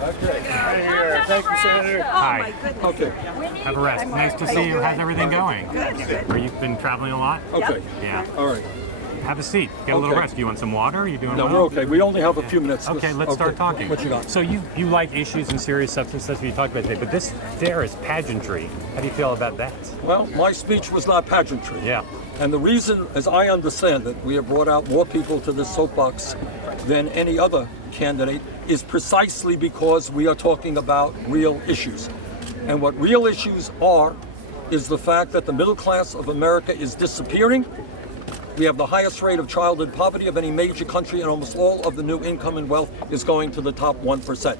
Okay. Here. Thank you, Senator. Hi. Okay. Have a rest. Nice to see you. How's everything going? Good. Are you been traveling a lot? Okay. Yeah. All right. Have a seat. Get a little Okay. rest. Do you want some water? Are you doing No, well? we're okay. We only have a few minutes. Okay, let's start talking. What you got? So you like issues and serious substance. That's what you talked about today. But this there is pageantry. How do you feel about that? Well, my speech was not pageantry. Yeah. And the reason, as I understand it, we have brought out more people to this soapbox than any other candidate is precisely because we are talking about real issues. And what real issues are is the fact that the middle class of America is disappearing. We have the highest rate of childhood poverty of any major country, and almost all of the new income and wealth is going to the top 1%.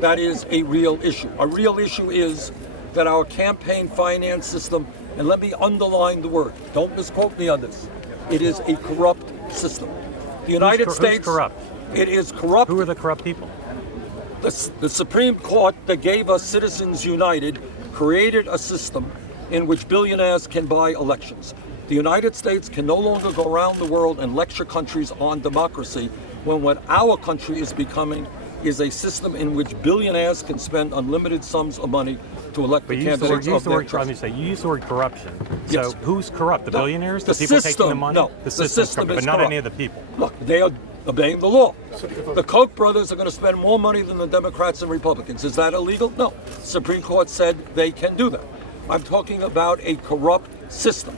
That is a real issue. A real issue is that our campaign finance system, and let me underline the word, don't misquote me on this, it is a corrupt system. The United States, who's corrupt? It is corrupt. Who are the corrupt people? The Supreme Court that gave us Citizens United created a system in which billionaires can buy elections. The United States can no longer go around the world and lecture countries on democracy when what our country is becoming is a system in which billionaires can spend unlimited sums of money to elect the candidates of their choice. Let me say, you used the word corruption. Yes. So who's corrupt? The billionaires? The people system, taking the money? no. The The system's system corrupt, is but not corrupt. any of the people. Look, they are obeying the law. The Koch brothers are going to spend more money than the Democrats and Republicans. Is that illegal? No. Supreme Court said they can do that. I'm talking about a corrupt system.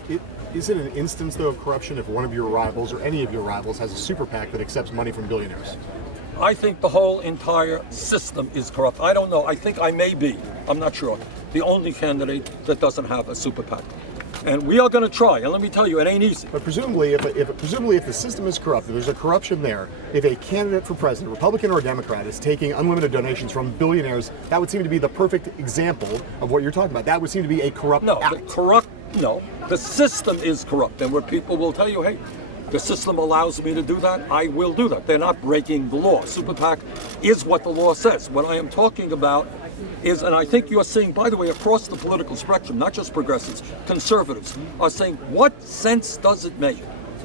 Is it an instance, though, of corruption if one of your rivals or any of your rivals has a super PAC that accepts money from billionaires? I think the whole entire system is corrupt. I don't know. I think I may be, I'm not sure, the only candidate that doesn't have a super PAC. And we are going to try. And let me tell you, it ain't easy. But presumably, if the system is corrupt, if there's a corruption there, if a candidate for president, Republican or Democrat, is taking unlimited donations from billionaires, that would seem to be the perfect example of what you're talking about. That would seem to be a corrupt act. No, the system is corrupt. And where people will tell you, hey, the system allows me to do that, I will do that. They're not breaking the law. Super PAC is what the law says. What I am talking about is, and I think you're seeing, by the way, across the political spectrum, not just progressives, conservatives, are saying, what sense does it make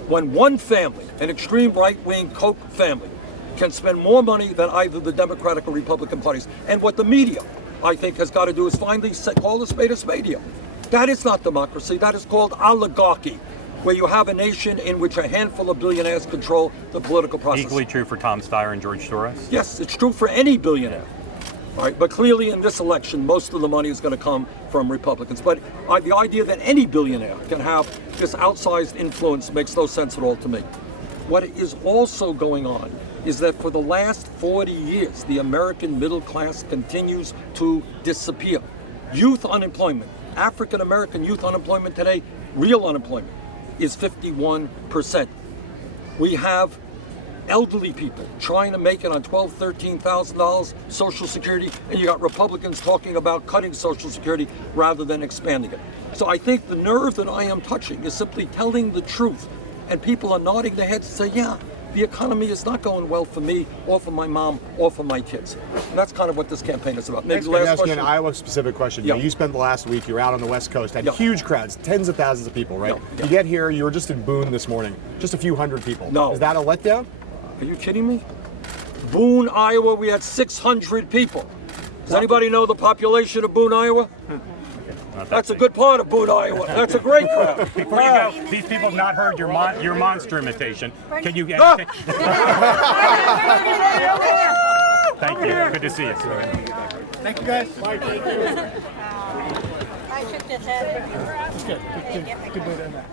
when one family, an extreme right-wing Koch family, can spend more money than either the Democratic or Republican parties? And what the media, I think, has got to do is finally call a spade a spade. That is not democracy. That is called oligarchy, where you have a nation in which a handful of billionaires control the political process. Equally true for Tom Steyer and George Soros? Yes, it's true for any billionaire. All right, but clearly in this election, most of the money is going to come from Republicans. But the idea that any billionaire can have this outsized influence makes no sense at all to me. What is also going on is that for the last 40 years, the American middle class continues to disappear. Youth unemployment, African American youth unemployment today, real unemployment, is 51%. We have elderly people trying to make it on $12,000, $13,000 Social Security, and you got Republicans talking about cutting Social Security rather than expanding it. So I think the nerve that I am touching is simply telling the truth, and people are nodding their heads and say, yeah, the economy is not going well for me or for my mom or for my kids. And that's kind of what this campaign is about. Maybe the last question. An Iowa-specific question. Yeah. You spent the last week, you were out on the West Coast, had Yeah. huge crowds, tens of thousands of people, right? Yeah. You get here, you were just in Boone this morning, just a few hundred people. No. Is that a letdown? Are you kidding me? Boone, Iowa, we had 600 people. Does anybody know the population of Boone, Iowa? That's a good part of Boone, Iowa. That's a great crowd. Before you go, these people have not heard your monster imitation. Can you get? Thank you. Good to see you. Thank you, guys. Bye. Thank you. I shook his head. Good doing that.